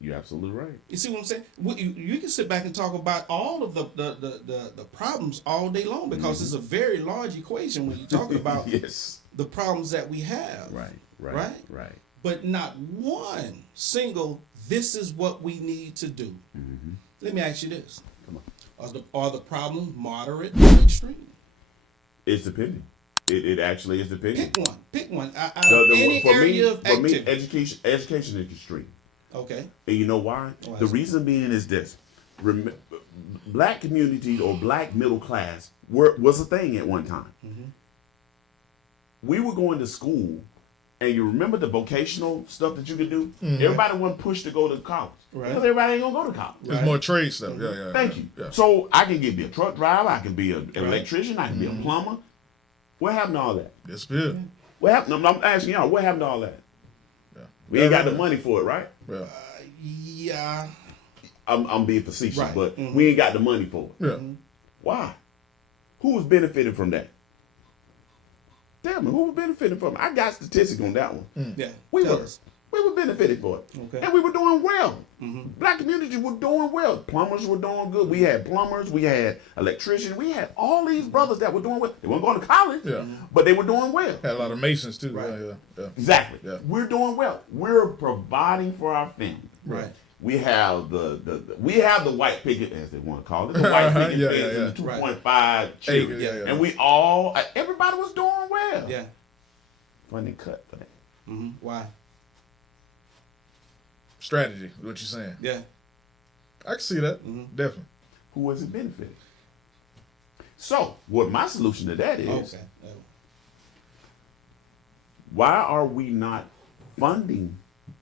You're absolutely right. You see what I'm saying? You can sit back and talk about all of the problems all day long because it's a very large equation when you're talking about Yes. the problems that we have. Right. But not one single, this is what we need to do. Let me ask you this. Come on. Are the problems moderate or extreme? It's depending. It actually is depending. Pick one. Out of any area of activity. For me, education is extreme. Okay. And you know why? The reason being is this. Black community or black middle class was a thing at one time. We were going to school, and you remember the vocational stuff that you could do? Everybody wasn't pushed to go to college. Because everybody ain't going to go to college. There's more trade stuff. Yeah. Thank you. Yeah. So I can be a truck driver. I can be an electrician. I can be a plumber. What happened to all that? That's good. What happened? I'm asking y'all, what happened to all that? Yeah. We ain't got the money for it, right? Yeah. Yeah. I'm being facetious, but we ain't got the money for it. Yeah. Why? Who was benefiting from that? Tell me, who was benefiting from it? I got statistics on that one. Yeah. We were benefiting for it. Okay. And we were doing well. Black communities were doing well. Plumbers were doing good. We had plumbers. We had electricians. We had all these brothers that were doing well. They weren't going to college, but they were doing well. Had a lot of Masons too. Right. Yeah. Exactly. Yeah. We're doing well. We're providing for our family. Right. We have the white picket, as they want to call it, the white picket fence and the 2.5 children. And we all, everybody was doing well. Yeah. Funny cut for that. Why? Strategy, what you're saying. Yeah. I can see that. Definitely. Who was it benefiting? So, what my solution to that is, why are we not funding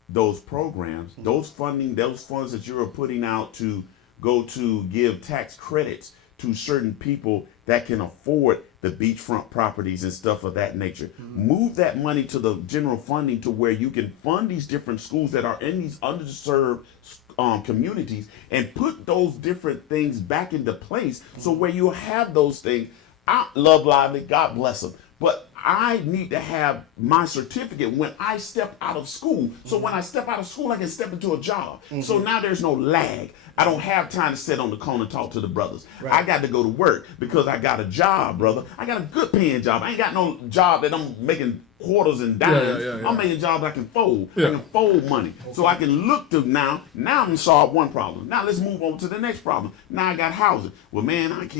those programs, those funds that you're putting out to go to give tax credits to certain people that can afford the beachfront properties and stuff of that nature? Move that money to the general funding to where you can fund these different schools that are in these underserved communities and put those different things back into place so where you have those things. I love Lively, God bless them. But I need to have my certificate when I step out of school. So when I step out of school, I can step into a job. So now there's no lag. I don't have time to sit on the corner and talk to the brothers. I got to go to work because I got a job, brother. I got a good paying job. I ain't got no job that I'm making quarters and dimes. I'm making jobs I can fold. I can fold money. So I can look to now I'm going to solve one problem. Now let's move on to the next problem. Now I got housing. Well, man, I can't,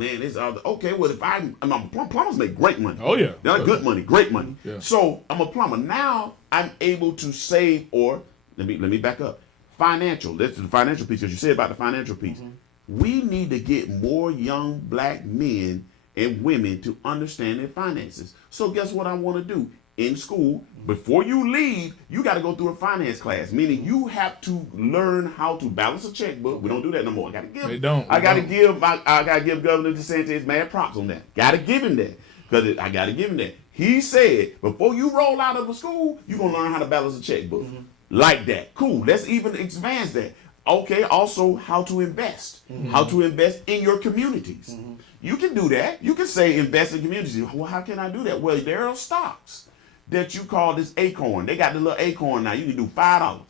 it's okay. Well, if plumbers make great money. Oh, yeah. They're good money, great money. Yeah. So I'm a plumber. Now I'm able to save, or let me back up. Financial. That's the financial piece, because you said about the financial piece. We need to get more young black men and women to understand their finances. So guess what I want to do? In school, before you leave, you got to go through a finance class, meaning you have to learn how to balance a checkbook. We don't do that no more. I got to give Governor DeSantis mad props on that. Got to give him that. Because I got to give him that. He said, before you roll out of a school, you're going to learn how to balance a checkbook. Like that. Cool. Let's even advance that. Okay, also how to invest. How to invest in your communities. You can do that. You can say invest in communities. Well, how can I do that? Well, there are stocks that you call this acorn. They got the little acorn now. You can do $5.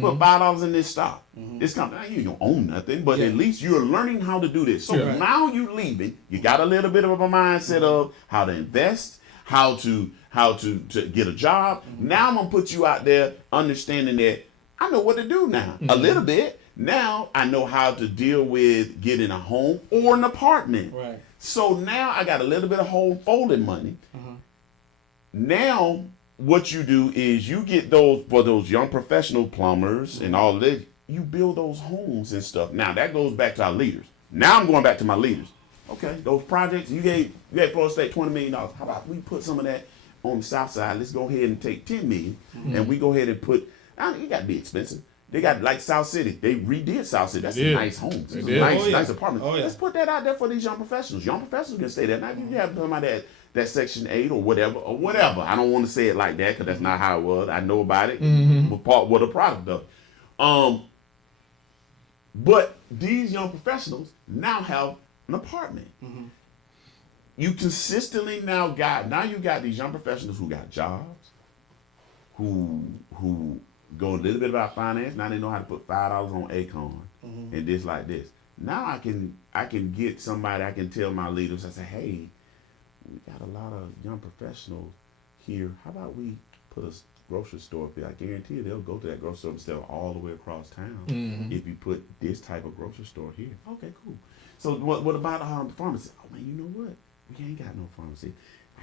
Put $5 in this stock. This company, you don't own nothing, but at least you're learning how to do this. So now you leaving, you got a little bit of a mindset of how to invest, how to get a job. Now I'm gonna put you out there understanding that I know what to do now. A little bit. Now I know how to deal with getting a home or an apartment. Right. So now I got a little bit of home folding money. Now what you do is you get those young professional plumbers and all of that, you build those homes and stuff. Now that goes back to our leaders. Now I'm going back to my leaders. Okay, those projects, you gave Florida State $20 million. How about we put some of that on the south side? Let's go ahead and take $10 million and we go ahead and put, it got to be expensive. They got like South City. They redid South City. That's nice homes. Nice apartments. Let's put that out there for these young professionals. Young professionals can stay there. Now you have somebody that Section 8 or whatever. I don't want to say it like that because that's not how it was. I know about it. But part what a product of. But these young professionals now have an apartment. You consistently you got these young professionals who got jobs, who go a little bit about finance. Now they know how to put $5 on Acorn and this like this. Now I can get somebody. I can tell my leaders. I say, hey, we got a lot of young professionals here. How about we put a grocery store up here? I guarantee you they'll go to that grocery store and sell all the way across town if you put this type of grocery store here. Okay, cool. So what about the pharmacy? Oh man, you know what? We ain't got no pharmacy.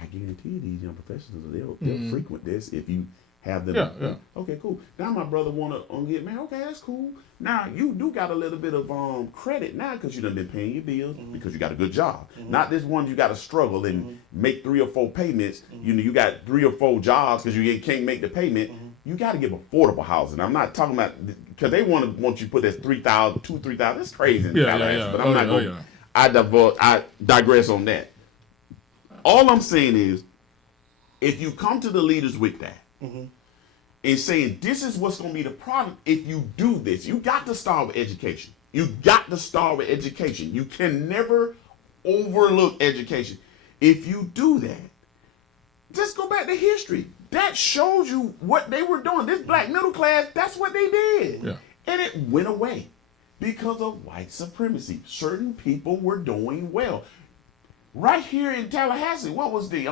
I guarantee you these young professionals they'll frequent this if you have them. Yeah. Okay, cool. Now my brother wanna get married. Okay, that's cool. Now you do got a little bit of credit now because you done been paying your bills because you got a good job. Not this one you got to struggle and make 3 or 4 payments. You know you got 3 or 4 jobs because you can't make the payment. You got to give affordable housing. I'm not talking about because they want you to put that 3,000, 3,000. That's crazy in Tallahassee. But I'm not going. I digress on that. All I'm saying is, if you come to the leaders with that. And saying this is what's going to be the product if you do this. You got to start with education. You got to start with education. You can never overlook education. If you do that, just go back to history. That shows you what they were doing. This black middle class, that's what they did. Yeah. And it went away because of white supremacy. Certain people were doing well. Right here in Tallahassee, what was the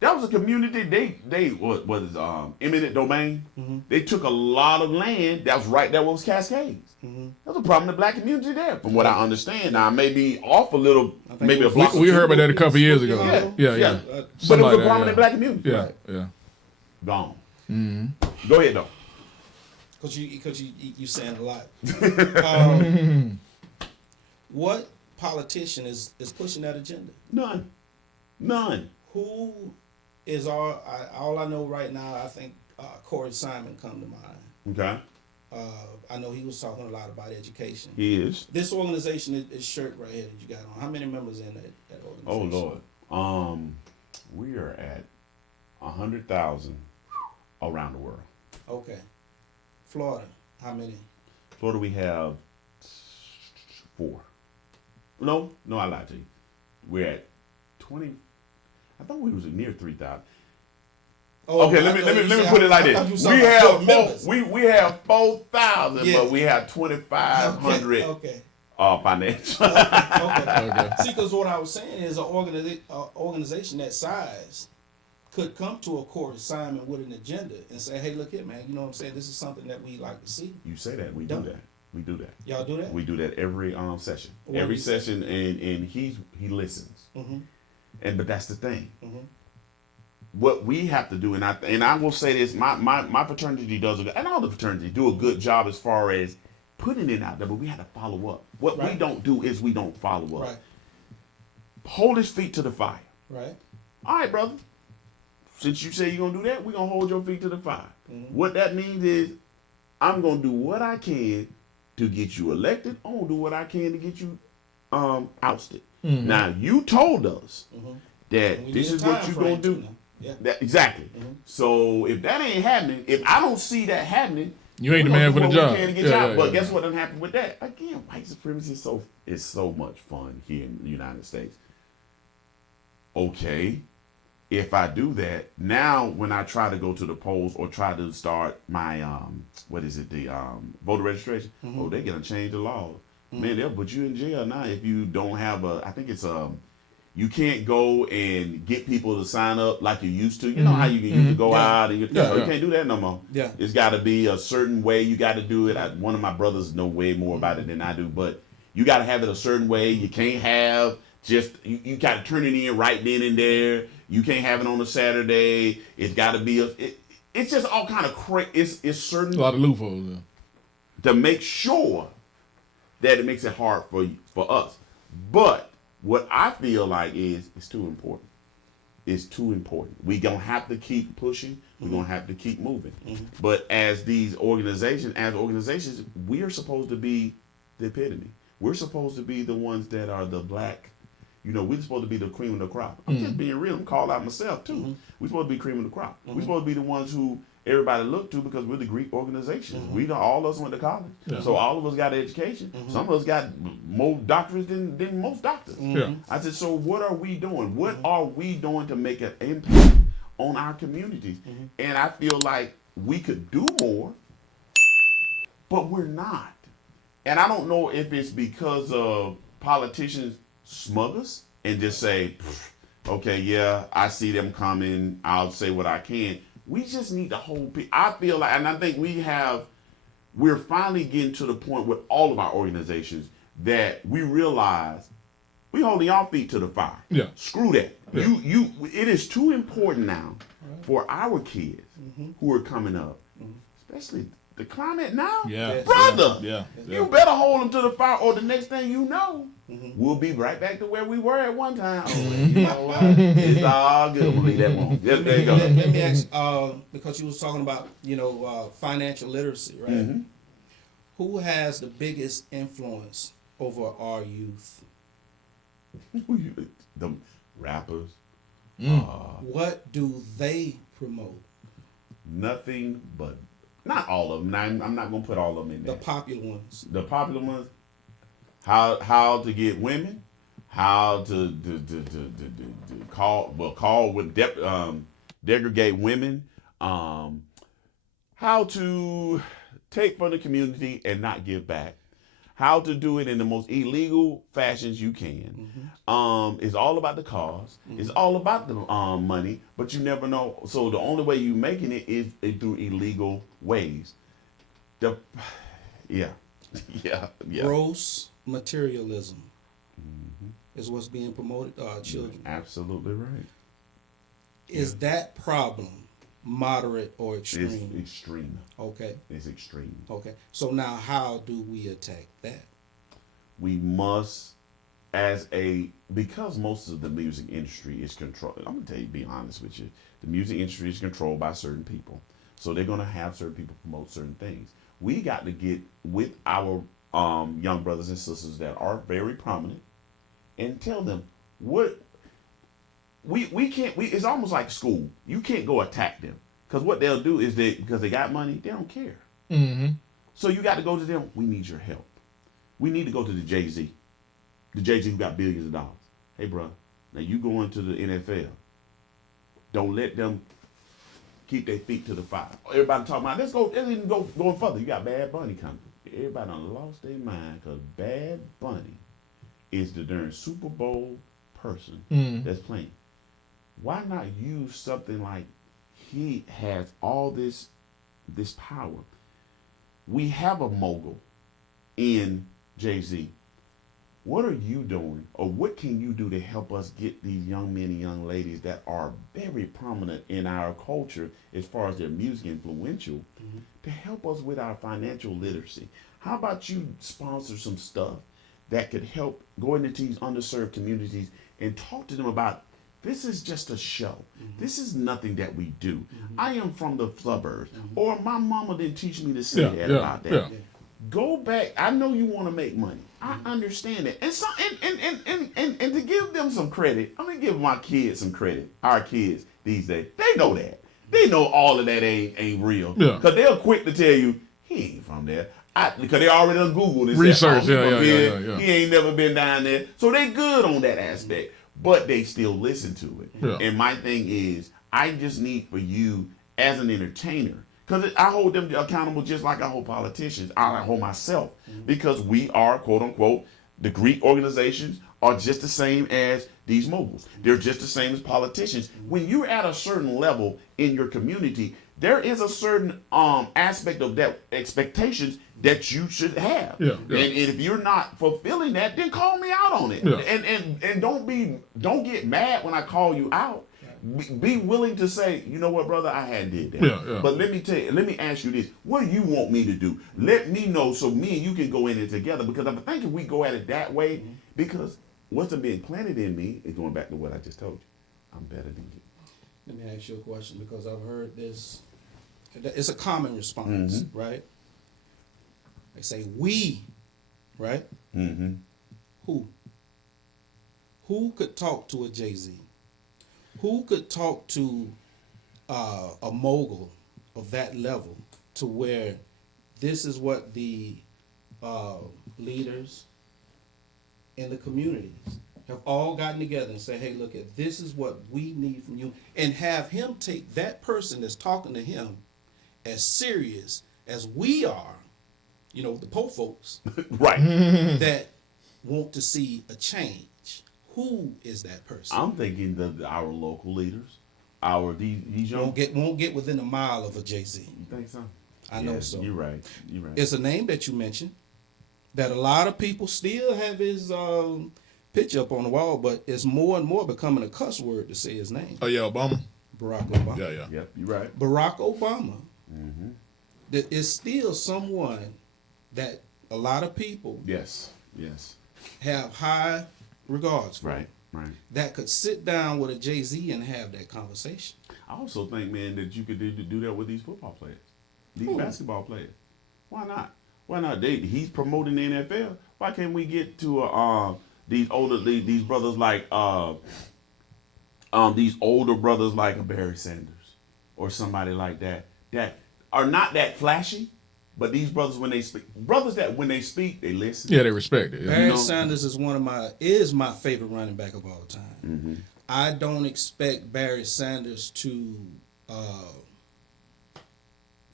that was a community. They what was eminent domain. They took a lot of land that was right there. What was Cascades? That was a problem in the black community there, from what I understand. Now I may be off a little, maybe a block. We heard about that a couple years ago. Yeah. But it was a problem in the black community. Yeah. Gone. Go ahead though. Because you saying a lot. What politician is pushing that agenda? None. Who is all I know right now? I think Corey Simon come to mind. Okay. I know he was talking a lot about education. He is. This organization is shirt right here that you got on. How many members in that organization? Oh Lord. We are at 100,000 around the world. Okay. Florida, how many? Florida, we have 4. No, I lied to you. We're at 20. I thought we was near 3,000. Oh, okay, let me put it like this. We have 4,000, but we have 2,500 okay. Financial. Okay. See, because what I was saying is an organization that size could come to a Corey Simon with an agenda and say, hey, look here, man, you know what I'm saying? This is something that we like to see. You say that. We do that. We do that. Y'all do that? We do that every session. Every session, and he listens. But that's the thing. What we have to do, and I will say this, my fraternity does, and all the fraternities do a good job as far as putting it out there, but we have to follow up. What we don't do is we don't follow up. Right. Hold his feet to the fire. Right. All right, brother. Since you say you're going to do that, we're going to hold your feet to the fire. What that means is I'm going to do what I can to get you elected. I'm going to do what I can to get you ousted. Now, you told us that this is what you're going to do. Yeah. Exactly. So if that ain't happening, if I don't see that happening, you ain't the man for the job. But guess what done happened with that? Again, white supremacy is so much fun here in the United States. Okay, if I do that, now when I try to go to the polls or try to start my voter registration, they're gonna change the law. Man, they'll put you in jail now if you don't have I think it's you can't go and get people to sign up like you used to. You know how you used to go out and you can't do that no more. Yeah. It's got to be a certain way. You got to do it. One of my brothers know way more about it than I do, but you got to have it a certain way. You can't have just you got to turn it in right then and there. You can't have it on a Saturday. It's got to be it's just all kind of it's certain. A lot of loopholes to make sure that it makes it hard for us, but. What I feel like is it's too important. It's too important. We're going to have to keep pushing. We're going to have to keep moving. But as organizations, we are supposed to be the epitome. We're supposed to be the ones that are the black, we're supposed to be the cream of the crop. I'm just being real. I'm calling out myself too. We're supposed to be cream of the crop. We're supposed to be the ones who everybody look to because we're the Greek organization. We all of us went to college. So all of us got an education. Some of us got more doctorates than most doctors. I said, so what are we doing? What are we doing to make an impact on our communities? And I feel like we could do more, but we're not. And I don't know if it's because of politicians smug us and just say, okay, yeah, I see them coming. I'll say what I can. We just need to hold. I feel like, and I think we're finally getting to the point with all of our organizations that we realize we holding our feet to the fire. Yeah. Screw that. Yeah. It is too important now for our kids who are coming up, especially the climate now. Yeah. Brother, Yeah. you better hold them to the fire, or the next thing you know, we'll be right back to where we were at one time. Oh, you know what? It's all good. We'll leave that alone. There you go. Let me ask, because you was talking about, financial literacy, right? Mm-hmm. Who has the biggest influence over our youth? The rappers. What do they promote? Nothing but, not all of them. I'm not gonna put all of them in The there. popular ones. The popular ones, how to get women, how to call with degradate women, how to take from the community and not give back, how to do it in the most illegal fashions you can. It's all about the cause. It's all about the money, but you never know. So the only way you making it is through illegal ways. Yeah. Gross materialism is what's being promoted to our children. Absolutely right. Is that problem moderate or It's extreme? extreme. Okay. It's extreme. Okay. So now how do we attack that? We must, because most of the music industry is controlled. I'm gonna be honest with you. The music industry is controlled by certain people, so they're gonna have certain people promote certain things. We got to get with our young brothers and sisters that are very prominent and tell them what we can't. It's almost like school. You can't go attack them, because what they'll do is because they got money, they don't care. Mm-hmm. So you got to go to them. We need your help. We need to go to the Jay-Z who got billions of dollars. Hey, bro, now you going to the NFL. Don't let them keep their feet to the fire. Everybody talking about, let's even go going further. You got Bad Bunny coming. Everybody done lost their mind because Bad Bunny is the darn Super Bowl person that's playing. Why not use something like he has all this power? We have a mogul in Jay-Z. What are you doing, or what can you do to help us get these young men and young ladies that are very prominent in our culture as far as their music influential, to help us with our financial literacy? How about you sponsor some stuff that could help go into these underserved communities and talk to them about, this is just a show. This is nothing that we do. I am from the suburbs, or my mama didn't teach me to say about that. Yeah. Go back. I know you want to make money. I understand it. And so and to give them some credit, I'm gonna give my kids some credit. Our kids these days, they know that. They know all of that ain't real. Yeah. Cause they're quick to tell you he ain't from there. Because they already done Googled and research. said, oh, Yeah. he ain't never been down there. So they good on that aspect. But they still listen to it. Yeah. And my thing is, I just need for you as an entertainer, because I hold them accountable just like I hold politicians. I hold myself, because we are, quote unquote, the Greek organizations are just the same as these moguls. They're just the same as politicians. When you're at a certain level in your community, there is a certain aspect of that expectations that you should have. Yeah. And if you're not fulfilling that, then call me out on it. Yeah. And don't get mad when I call you out. Be willing to say, you know what, brother, I had did that. Yeah. But let me ask you this. What do you want me to do? Let me know so me and you can go in it together. Because I'm thinking we go at it that way, because what's being planted in me is going back to what I just told you. I'm better than you. Let me ask you a question, because I've heard this. It's a common response, right? They say we, right? Mm-hmm. Who could talk to a Jay-Z? Who could talk to a mogul of that level to where this is what the leaders in the communities have all gotten together and say, hey, look, this is what we need from you, and have him take that person that's talking to him as serious as we are, you know, the poor folks Right. that want to see a change. Who is that person? I'm thinking our local leaders, these young. Won't get within a mile of a Jay-Z. You think so? I know so. You're right. You're right. It's a name that you mentioned that a lot of people still have his picture up on the wall, but it's more and more becoming a cuss word to say his name. Oh yeah, Obama. Barack Obama. Yeah. Yep, you're right. Barack Obama. That is still someone that a lot of people Yes. have high regards for. Right. That could sit down with a Jay-Z and have that conversation. I also think, man, that you could do that with these football players, these basketball players. Why not? Why not? He's promoting the NFL. Why can't we get to these brothers like these older brothers like a Barry Sanders or somebody like that are not that flashy, but these brothers when they speak, they listen. Yeah, they respect it. Yeah. Barry Sanders is my favorite running back of all time. Mm-hmm. I don't expect Barry Sanders to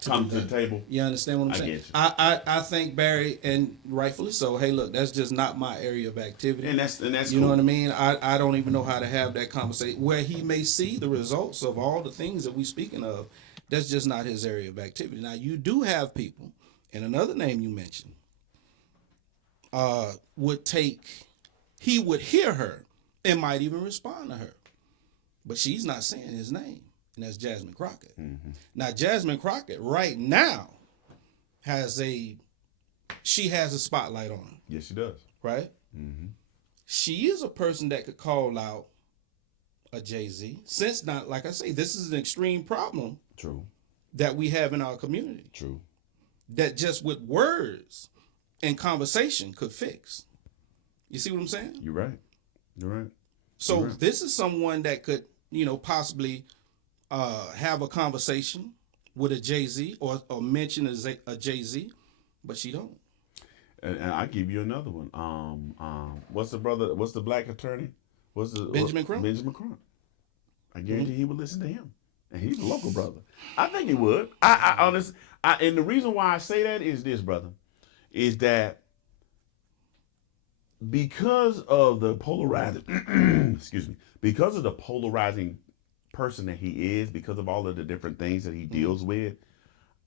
Come to the table. You understand what I'm saying? I think Barry, and rightfully so. Hey, look, that's just not my area of activity. And that's you know what I mean. I don't even know how to have that conversation where he may see the results of all the things that we speaking of. That's just not his area of activity. Now you do have people, and another name you mentioned, he would hear her and might even respond to her, but she's not saying his name. And that's Jasmine Crockett. Mm-hmm. Now, Jasmine Crockett right now has a spotlight on her. Yes, she does. Right? Mm-hmm. She is a person that could call out a Jay-Z. Since not, like I say, this is an extreme problem. True. That we have in our community. True. That just with words and conversation could fix. You see what I'm saying? You're right. So this is someone that could, possibly have a conversation with a Jay-Z or mention a Jay-Z, but she don't. And I give you another one. What's the black attorney? Benjamin Crump? Benjamin Crump. I guarantee he would listen to him. And he's a local brother. I think he would. I honestly, and the reason why I say that is this, brother, is that because of the polarizing, because of the polarizing person that he is, because of all of the different things that he deals with,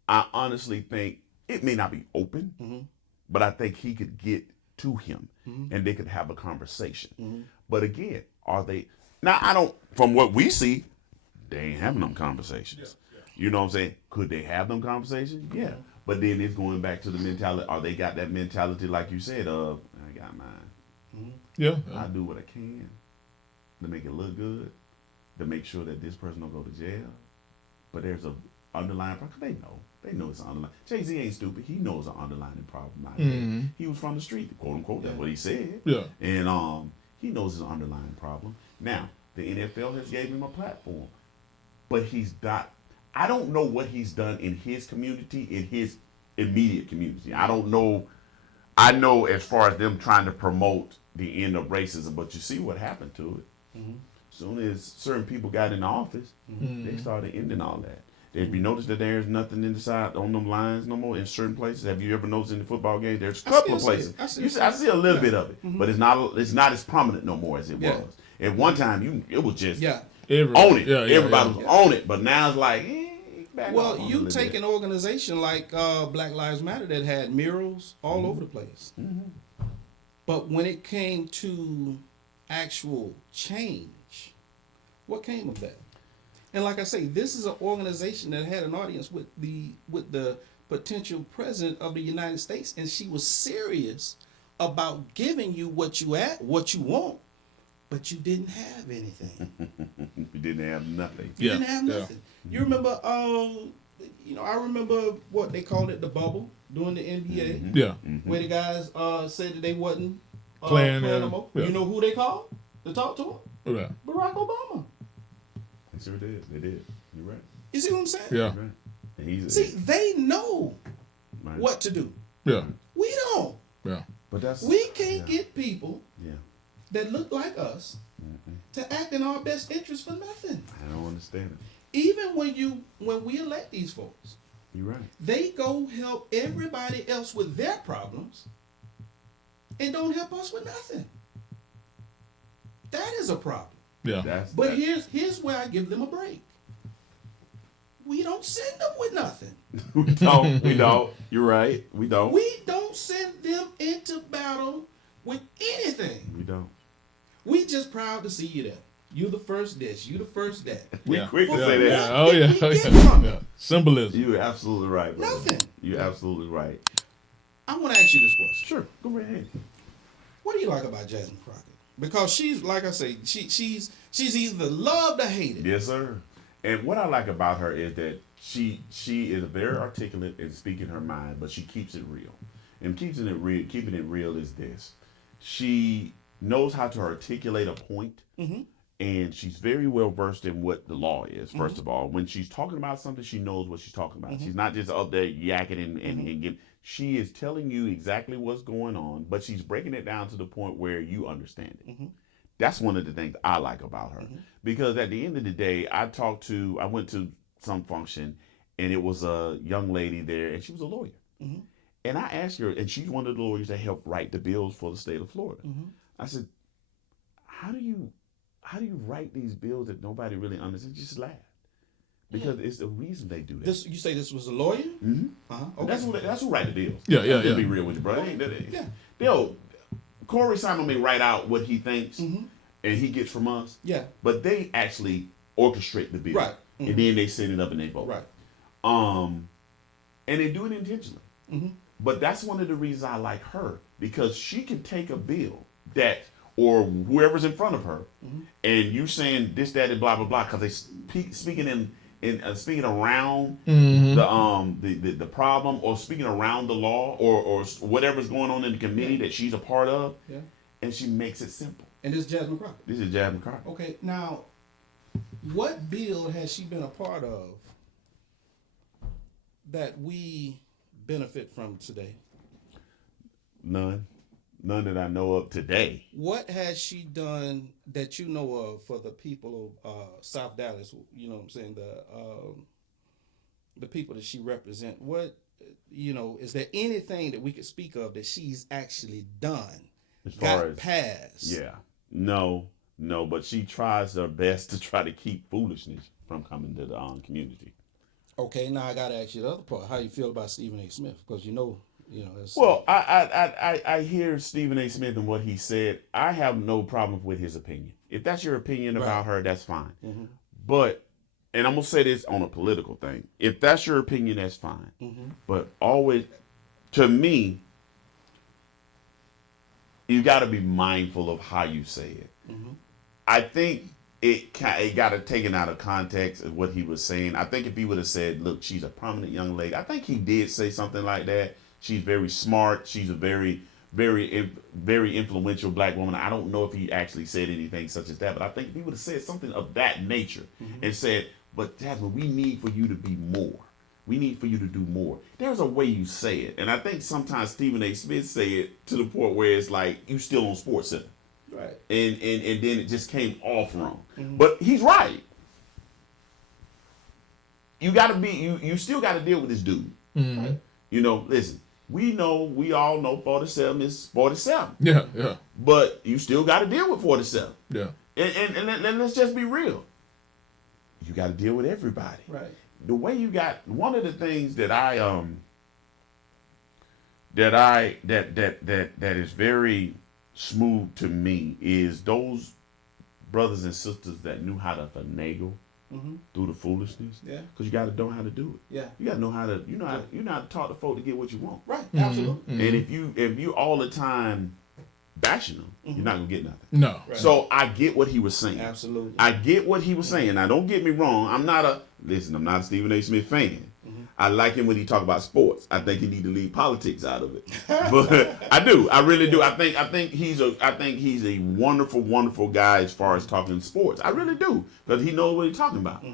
I honestly think it may not be open, but I think he could get to him and they could have a conversation. But again, are they now? I don't. From what we see, they ain't having them conversations. You know what I'm saying? Could they have them conversations? Yeah. But then it's going back to the mentality. Are they got that mentality, like you said, of I got mine. Yeah. I do what I can to make it look good, to make sure that this person don't go to jail. But there's a underlying problem. They know it's an underlying. Jay-Z ain't stupid. He knows an underlying problem out there. He was from the street, quote unquote. That's what he said. Yeah. And he knows it's an underlying problem. Now the NFL has gave him a platform, but he's not. I don't know what he's done in his community, in his immediate community. I don't know. I know as far as them trying to promote the end of racism, but you see what happened to it. As soon as certain people got in the office, they started ending all that. Have you noticed that there's nothing inside on them lines no more in certain places? Have you ever noticed in the football game? There's a couple of places. I see a little bit of it, but it's not as prominent no more as it was. At one time, it was just own it. Everybody was on it, but now it's like, well, you take an organization like Black Lives Matter that had murals all over the place. But when it came to actual change, what came of that? And like I say, this is an organization that had an audience with the potential president of the United States, and she was serious about giving you what you want, but you didn't have anything. You didn't have nothing. You didn't have nothing. You remember, I remember what they called it, the bubble during the NBA. Where the guys said that they wasn't playing no more. You know who they called to talk to him? Barack Obama. They sure did. They did. You're right. You see what I'm saying? Yeah. Right. See, they know what to do. Yeah. We don't. Yeah. But we can't get people that look like us to act in our best interest for nothing. I don't understand it. Even when we elect these folks, You're right. They go help everybody else with their problems and don't help us with nothing. That is a problem. Yeah. But here's where I give them a break. We don't send them with nothing. We don't. We don't. You're right. We don't. We don't send them into battle with anything. We don't. We just proud to see you there. You the first this. You the first that. We quick to Yeah. say that. Yeah. Oh yeah. We get Yeah. from it. Yeah. Symbolism. You're absolutely right, brother. Nothing. You're absolutely right. I want to ask you this question. Sure. Go right ahead. What do you like about Jasmine Crockett? Because she's, like I say, she's either loved or hated. Yes, sir. And what I like about her is that she is very articulate in speaking her mind, but she keeps it real. And keeping it real is this: she knows how to articulate a point, and she's very well versed in what the law is. First of all, when she's talking about something, she knows what she's talking about. She's not just up there yakking and giving. She is telling you exactly what's going on, but she's breaking it down to the point where you understand it. That's one of the things I like about her, because at the end of the day, I went to some function, and it was a young lady there, and she was a lawyer. And I asked her, and she's one of the lawyers that helped write the bills for the state of Florida. I said, how do you write these bills that nobody really understands? She just laughed. Because it's the reason they do that. You say this was a lawyer? Okay. That's who write the bills. Yeah. Just be real with you, bro. Corey Simon may write out what he thinks, and he gets from us. Yeah. But they actually orchestrate the bill, Right. And then they send it up and they vote, Right. And they do it intentionally. But that's one of the reasons I like her, because she can take a bill that, or whoever's in front of her, and you saying this, that, and blah blah blah, because they speaking speaking around the problem, or speaking around the law, or whatever's going on in the committee that she's a part of, and she makes it simple. And this is Jasmine Crockett. This is Jasmine Crockett. Okay, now, what bill has she been a part of that we benefit from today? None that I know of today. What has she done that you know of for the people of South Dallas? You know what I'm saying? The people that she represent. What, is there anything that we could speak of that she's actually done? As far as passed? Yeah. No, but she tries her best to try to keep foolishness from coming to the community. Okay, now I got to ask you the other part. How you feel about Stephen A. Smith? Because well, I hear Stephen A. Smith and what he said. I have no problem with his opinion. If that's your opinion about her, that's fine. But, and I'm going to say this on a political thing. If that's your opinion, that's fine. But always, to me, you got to be mindful of how you say it. I think it got it taken out of context of what he was saying. I think if he would have said, look, she's a prominent young lady. I think he did say something like that. She's very smart. She's a very, very, very influential black woman. I don't know if he actually said anything such as that, but I think if he would have said something of that nature and said, but Jasmine, we need for you to be more. We need for you to do more. There's a way you say it. And I think sometimes Stephen A. Smith say it to the point where it's like, you still on Sports Center. Right. And then it just came off wrong. But he's right. You still got to deal with this dude. Right? Listen, we all know 47 is 47. Yeah. But you still got to deal with 47. Yeah. And let's just be real. You got to deal with everybody. Right. The way you got, one of the things that that is very smooth to me is those brothers and sisters that knew how to finagle through the foolishness. Yeah. Because you got to know how to do it. Yeah. You got to know how to, you know how to talk to folk to get what you want. Right. Absolutely. And if you all the time bashing them, you're not gonna get nothing. No. Right. So I get what he was saying. Absolutely. I get what he was saying. Now don't get me wrong. I'm not a Stephen A. Smith fan. I like him when he talk about sports. I think he need to leave politics out of it. But I do. I really do. I think he's a wonderful, wonderful guy as far as talking sports. I really do, because he knows what he's talking about.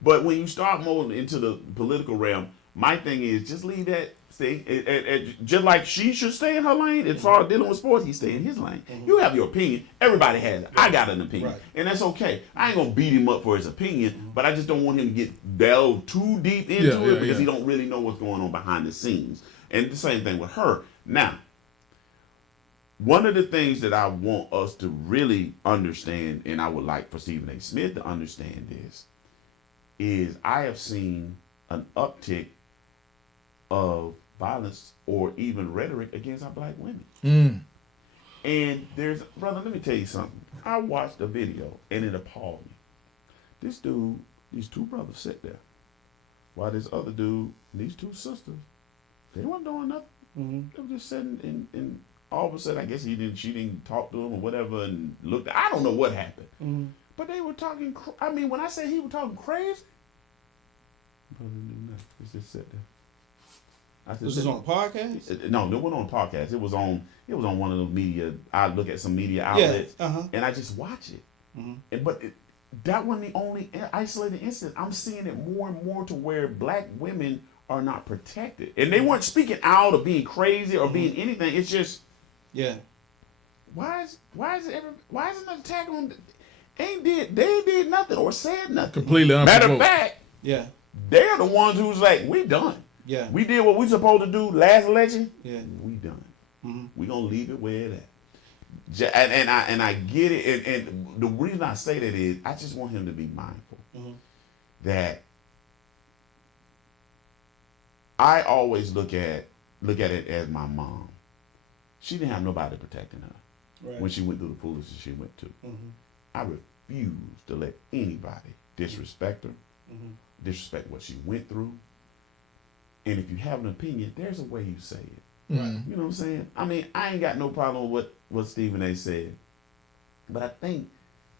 But when you start more into the political realm, my thing is just leave that See, just like she should stay in her lane, as far as dealing with sports, he stay in his lane. You have your opinion. Everybody has it. I got an opinion. And that's okay. I ain't going to beat him up for his opinion, but I just don't want him to get delved too deep into it because he don't really know what's going on behind the scenes. And the same thing with her. Now, one of the things that I want us to really understand, and I would like for Stephen A. Smith to understand this, is I have seen an uptick of violence or even rhetoric against our black women. And brother, let me tell you something. I watched a video and it appalled me. These two brothers sit there while this other dude, these two sisters, they weren't doing nothing. They were just sitting and all of a sudden, I guess she didn't talk to him or whatever and looked. I don't know what happened. But they were talking, when I say he was talking crazy, brother didn't do nothing. He just sat there. Was this on a podcast? No, it wasn't on a podcast. It was on one of those media. I look at some media outlets and I just watch it. But that wasn't the only isolated incident. I'm seeing it more and more to where black women are not protected, and they weren't speaking out or being crazy or being anything. It's just, why is it an attack on? They did nothing or said nothing. Completely unprovoked. Matter of fact, they're the ones who's like, we done. We did what we supposed to do last election. We done. We gonna leave it where it at. And I get it. And the reason I say that is I just want him to be mindful that I always look at it as my mom. She didn't have nobody protecting her when she went through the foolishness she went to. I refuse to let anybody disrespect her, disrespect what she went through. And if you have an opinion, there's a way you say it. You know what I'm saying? I ain't got no problem with what Stephen A. said. But I think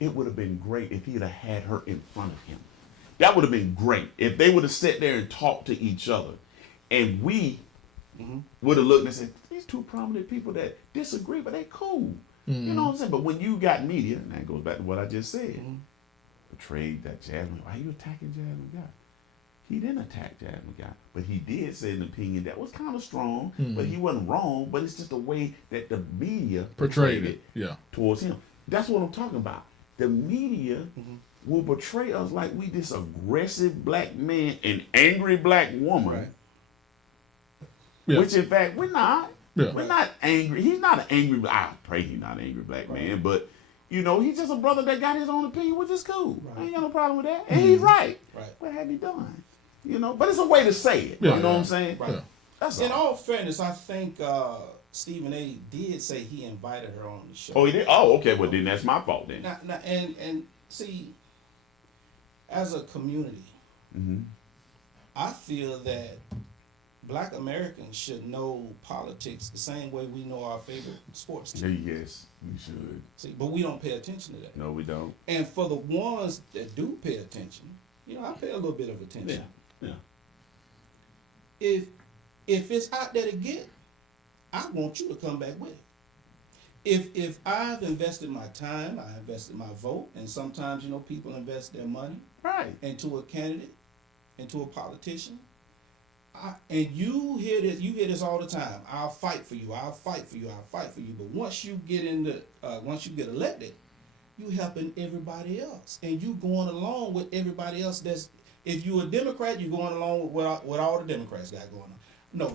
it would have been great if he'd have had her in front of him. That would have been great. If they would have sat there and talked to each other. And we would have looked and said, these two prominent people that disagree, but they cool. You know what I'm saying? But when you got media, and that goes back to what I just said, betrayed that Jasmine. Why are you attacking Jasmine Guy? He didn't attack Jasmine Guy, but he did say an opinion that was kind of strong, but he wasn't wrong, but it's just the way that the media portrayed it towards him. That's what I'm talking about. The media will portray us like we this aggressive black man and angry black woman, which in fact we're not. We're not angry. He's not an angry. I pray he's not an angry black man, but he's just a brother that got his own opinion, which is cool. I ain't got no problem with that, and he's right. What have he done? But it's a way to say it. You know what I'm saying? That's in all fairness, I think Stephen A. did say he invited her on the show. Oh, he did? Oh, okay. Well, then that's my fault then. Now, and see, as a community, I feel that Black Americans should know politics the same way we know our favorite sports team. Yes, we should. See, but we don't pay attention to that. No, we don't. And for the ones that do pay attention, I pay a little bit of attention. If it's out there to get, I want you to come back with it. If I've invested my time, I invested my vote, and sometimes people invest their money into a candidate, into a politician. And you hear this all the time. I'll fight for you. I'll fight for you. I'll fight for you. But once you get elected, you helping everybody else, and you going along with everybody else. If you're a Democrat, you're going along with what all the Democrats got going on. No.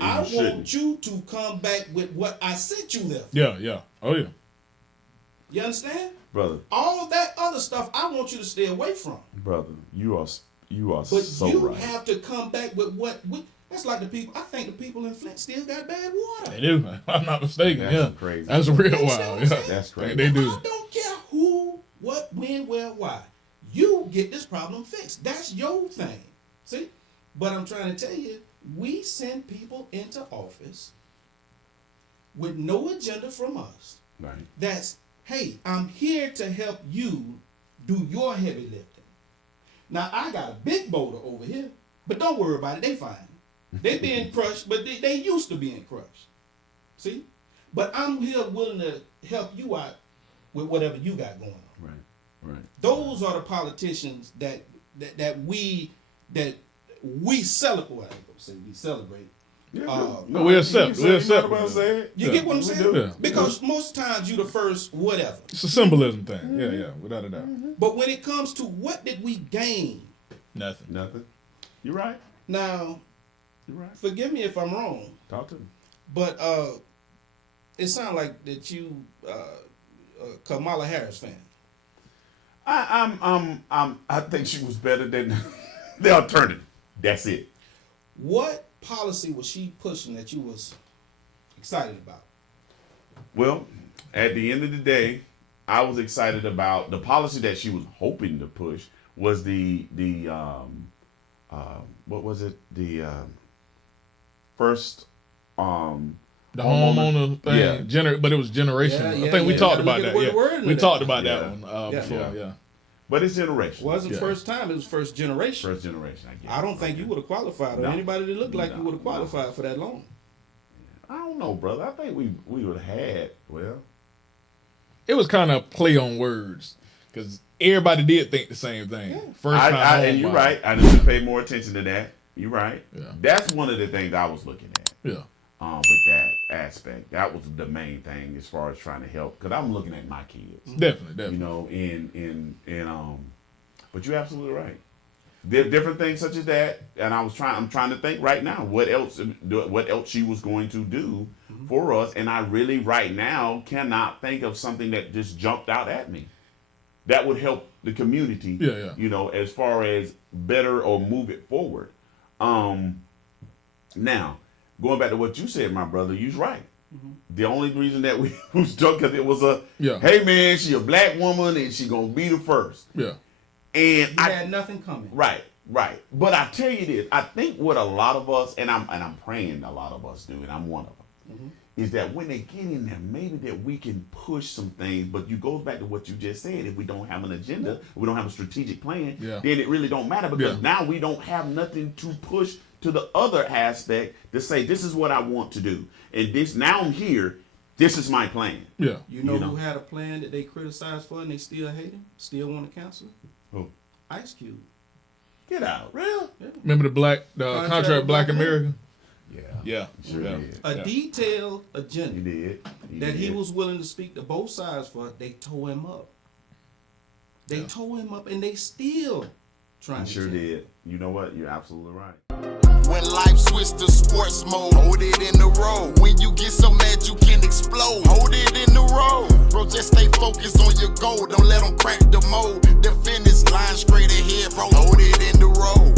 I want you to come back with what I sent you there. Yeah. Oh yeah. You understand, brother? All of that other stuff, I want you to stay away from. Brother, you are but so you right. have to come back with what that's like the people. I think the people in Flint still got bad water. They do. If I'm not mistaken. That's crazy. That's real wild. Yeah. That's crazy. They do. I don't care who, what, when, where, why. You get this problem fixed. That's your thing. See? But I'm trying to tell you, we send people into office with no agenda from us. Right. That's, hey, I'm here to help you do your heavy lifting. Now, I got a big boulder over here, but don't worry about it. They fine. They being crushed, but they used to being crushed. See? But I'm here willing to help you out with whatever you got going on. Right. Those are the politicians that we celebrate. Well, I ain't gonna say we celebrate, No, we accept. We accept. You get what I'm saying? Yeah. Because most times you the first whatever. It's a symbolism thing. Yeah, without a doubt. But when it comes to what did we gain? Nothing. You're right. Now, You're right. forgive me if I'm wrong, Talk to me. but it sounds like that you Kamala Harris fan. I think she was better than the alternative. That's it. What policy was she pushing that you was excited about? Well, at the end of the day, I was excited about the policy that she was hoping to push was the what was it? The first The homeowner thing, yeah. But it was generational. I think we talked about that. Yeah. We talked about that one before. Yeah. But it's generational. It wasn't first time, it was first generation. First generation, I guess. I don't think you would have qualified, or anybody that looked like you would have qualified for that loan. I don't know, brother. I think we would have had, well. It was kind of play on words, because everybody did think the same thing. Yeah. First time and you're right. I need to pay more attention to that. You're right. Yeah. That's one of the things I was looking at. Yeah. With that aspect, that was the main thing as far as trying to help, because I'm looking at my kids. Definitely. You know, but you're absolutely right. There are different things such as that, and I'm trying to think right now what else she was going to do for us, and I really right now cannot think of something that just jumped out at me that would help the community. Yeah. You know, as far as better or move it forward. Now, going back to what you said, my brother, you're right. The only reason that we was stuck because it was hey man, she a black woman and she gonna be the first. Yeah. And I had nothing coming. Right. But I tell you this, I think what a lot of us, and I'm praying a lot of us do, and I'm one of them, is that when they get in there, maybe that we can push some things. But you go back to what you just said. If we don't have an agenda, if we don't have a strategic plan, then it really don't matter, because now we don't have nothing to push to the other aspect to say, this is what I want to do. And this, now I'm here, this is my plan. Yeah. You know who had a plan that they criticized for and they still hate him? Still want to cancel? Who? Ice Cube. Get out. Real? Yeah. Remember the contract Black America? Yeah. Sure did. A detailed agenda. He did. He was willing to speak to both sides for. They tore him up. They tore him up, and they still trying to. Sure did. You know what? You're absolutely right. When life switched to sports mode, hold it in the road. When you get so mad you can explode, hold it in the road. Bro, just stay focused on your goal. Don't let them crack the mold. The finish line straight ahead, bro. Hold it in the road.